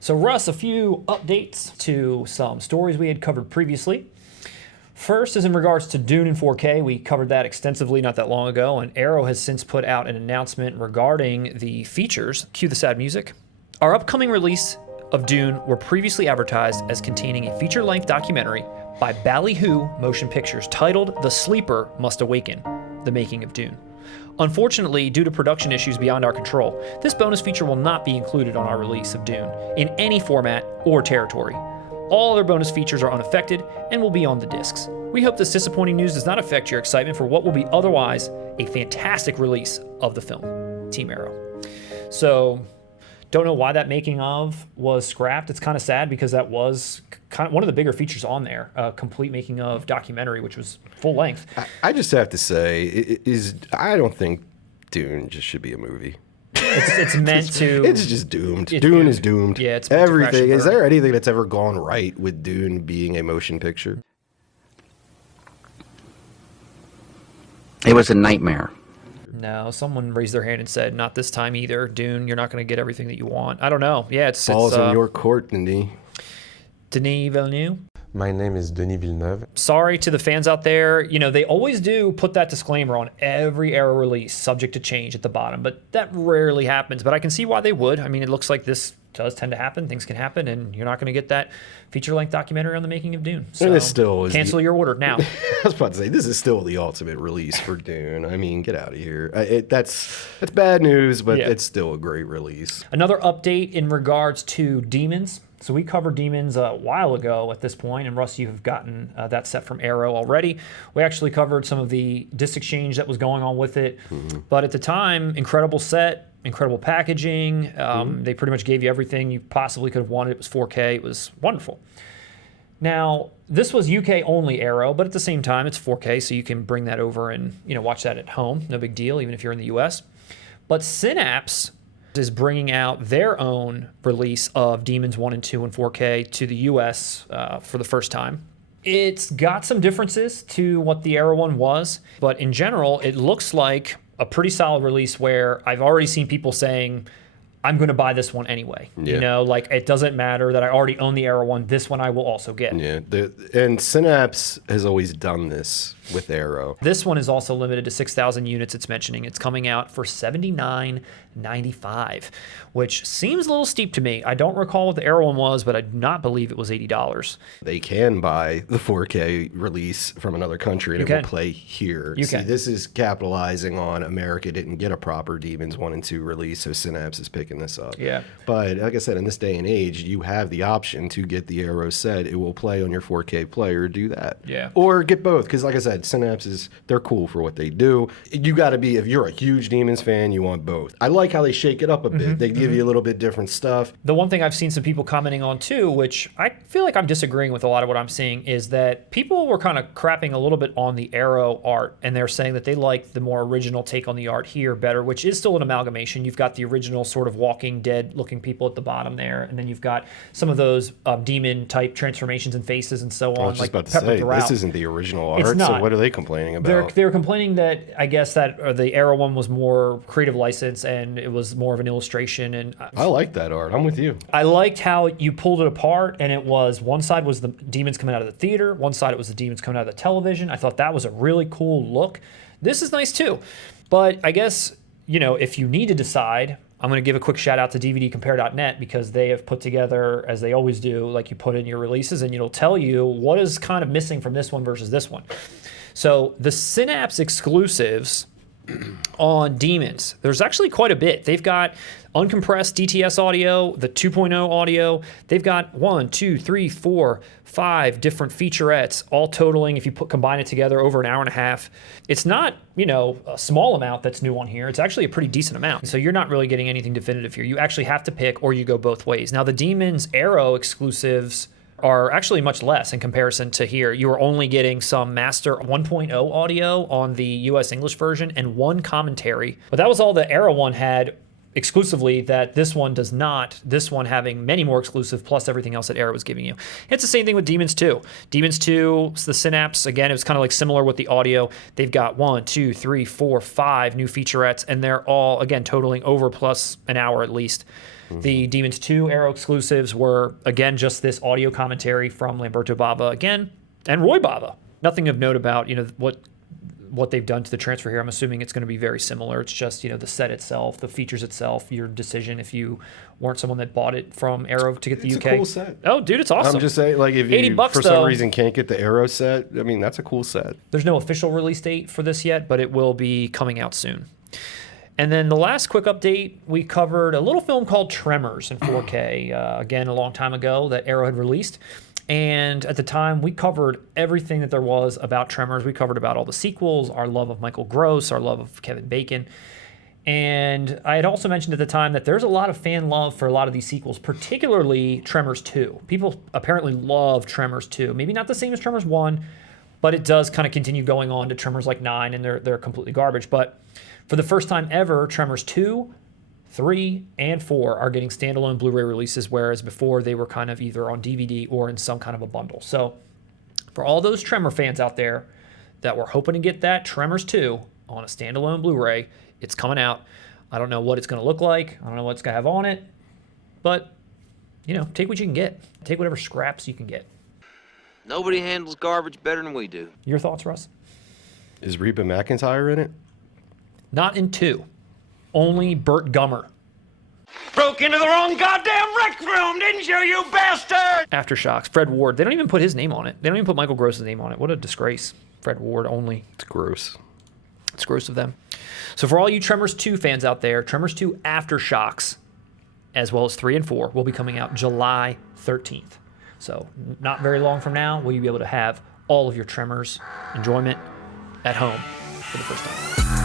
So Russ, a few updates to some stories we had covered previously. First is in regards to Dune in 4K. We covered that extensively not that long ago, and Arrow has since put out an announcement regarding the features. Cue the sad music. Our upcoming release of Dune were previously advertised as containing a feature-length documentary by Ballyhoo Motion Pictures titled The Sleeper Must Awaken, The Making of Dune. Unfortunately, due to production issues beyond our control, this bonus feature will not be included on our release of Dune in any format or territory. All other bonus features are unaffected and will be on the discs. We hope this disappointing news does not affect your excitement for what will be otherwise a fantastic release of the film. Team Arrow. So, don't know why that making of was scrapped. It's kind of sad because that was kind of one of the bigger features on there, a complete making of documentary, which was full length. I just have to say, I don't think Dune just should be a movie. It's meant to. It's just doomed. Dune is doomed. Yeah, it's everything. Is there anything that's ever gone right with Dune being a motion picture? It was a nightmare. No, someone raised their hand and said, "Not this time either, Dune. You're not going to get everything that you want." I don't know. Yeah, it's balls in your court, Denis. Denis Villeneuve. My name is Denis Villeneuve. Sorry to the fans out there. You know, they always do put that disclaimer on every Arrow release, subject to change at the bottom, but that rarely happens. But I can see why they would. I mean, it looks like this does tend to happen. Things can happen, and you're not going to get that feature-length documentary on the making of Dune. So it still is cancel your order now. I was about to say, this is still the ultimate release for Dune. I mean, get out of here. That's bad news, but it's still a great release. Another update in regards to Demons. So we covered Demons a while ago at this point, and Russ, you have gotten that set from Arrow already. We actually covered some of the disc exchange that was going on with it. But at the time, incredible set, incredible packaging. They pretty much gave you everything you possibly could have wanted. It was 4K. It was wonderful. Now, this was UK only Arrow, but at the same time, it's 4K, so you can bring that over and watch that at home. No big deal, even if you're in the US. But Synapse is bringing out their own release of Demons 1 and 2 in 4K to the US for the first time. It's got some differences to what the Arrow one was, but in general, it looks like a pretty solid release where I've already seen people saying, I'm going to buy this one anyway. Yeah. Like it doesn't matter that I already own the Arrow one. This one I will also get. Yeah, and Synapse has always done this with Arrow. This one is also limited to 6,000 units. It's mentioning it's coming out for $79.95, which seems a little steep to me. I don't recall what the Arrow one was, but I do not believe it was $80. They can buy the 4K release from another country and it will play here. This is capitalizing on America didn't get a proper Demons 1 and 2 release, so Synapse is picking this up. Yeah. But like I said, in this day and age, you have the option to get the Arrow set. It will play on your 4K player. Do that. Yeah. Or get both, because like I said, Synapse they're cool for what they do. You got to be, if you're a huge Demons fan, you want both. I like how they shake it up a bit. They give you a little bit different stuff. The one thing I've seen some people commenting on too, which I feel like I'm disagreeing with a lot of what I'm seeing, is that people were kind of crapping a little bit on the Arrow art, and they're saying that they like the more original take on the art here better, which is still an amalgamation. You've got the original sort of Walking Dead looking people at the bottom there, and then you've got some of those demon type transformations and faces and so on. I was just about to say, this isn't the original art, so what are they complaining about? They're complaining that I guess that the Arrow one was more creative license and it was more of an illustration. And I like that art. I'm with you. I liked how you pulled it apart, and it was one side was the demons coming out of the theater, one side it was the demons coming out of the television. I thought that was a really cool look. This is nice too, but I guess if you need to decide, I'm going to give a quick shout out to DVDcompare.net because they have put together, as they always do, like you put in your releases and it'll tell you what is kind of missing from this one versus this one. So the Synapse exclusives on Demons, there's actually quite a bit. They've got uncompressed DTS audio, the 2.0 audio. They've got 1, 2, 3, 4, 5 different featurettes, all totaling, if you combine it together, over an hour and a half. It's not, a small amount that's new on here. It's actually a pretty decent amount. So you're not really getting anything definitive here. You actually have to pick, or you go both ways. Now the Demons Arrow exclusives are actually much less in comparison to here. You are only getting some Master 1.0 audio on the US English version and one commentary. But that was all the Arrow one had exclusively that this one does not. This one having many more exclusive plus everything else that Arrow was giving you. It's the same thing with Demons 2. Demons 2, the Synapse, again, it was kind of like similar with the audio. They've got 1, 2, 3, 4, 5 new featurettes, and they're all, again, totaling over plus an hour at least. The Demons 2 Arrow exclusives were, again, just this audio commentary from Lamberto Bava again, and Roy Bava. Nothing of note about, what they've done to the transfer here. I'm assuming it's going to be very similar. It's just, the set itself, the features itself, your decision if you weren't someone that bought it from Arrow to get the UK. It's a cool set. Oh, dude, it's awesome. I'm just saying, like, if you, $80 for some reason, can't get the Arrow set, I mean, that's a cool set. There's no official release date for this yet, but it will be coming out soon. And then the last quick update, we covered a little film called Tremors in 4K, again, a long time ago that Arrow had released. And at the time, we covered everything that there was about Tremors. We covered about all the sequels, our love of Michael Gross, our love of Kevin Bacon. And I had also mentioned at the time that there's a lot of fan love for a lot of these sequels, particularly Tremors 2. People apparently love Tremors 2. Maybe not the same as Tremors 1, but it does kind of continue going on to Tremors like 9, and they're completely garbage. But for the first time ever, Tremors 2, 3, and 4 are getting standalone Blu-ray releases, whereas before they were kind of either on DVD or in some kind of a bundle. So for all those Tremor fans out there that were hoping to get that Tremors 2 on a standalone Blu-ray, it's coming out. I don't know what it's going to look like. I don't know what it's going to have on it. But, take what you can get. Take whatever scraps you can get. Nobody handles garbage better than we do. Your thoughts, Russ? Is Reba McEntire in it? Not in 2. Only Burt Gummer. Broke into the wrong goddamn rec room, didn't you, you bastard? Aftershocks. Fred Ward. They don't even put his name on it. They don't even put Michael Gross's name on it. What a disgrace. Fred Ward only. It's gross. It's gross of them. So for all you Tremors 2 fans out there, Tremors 2 Aftershocks, as well as 3 and 4, will be coming out July 13th. So not very long from now will you be able to have all of your Tremors enjoyment at home for the first time.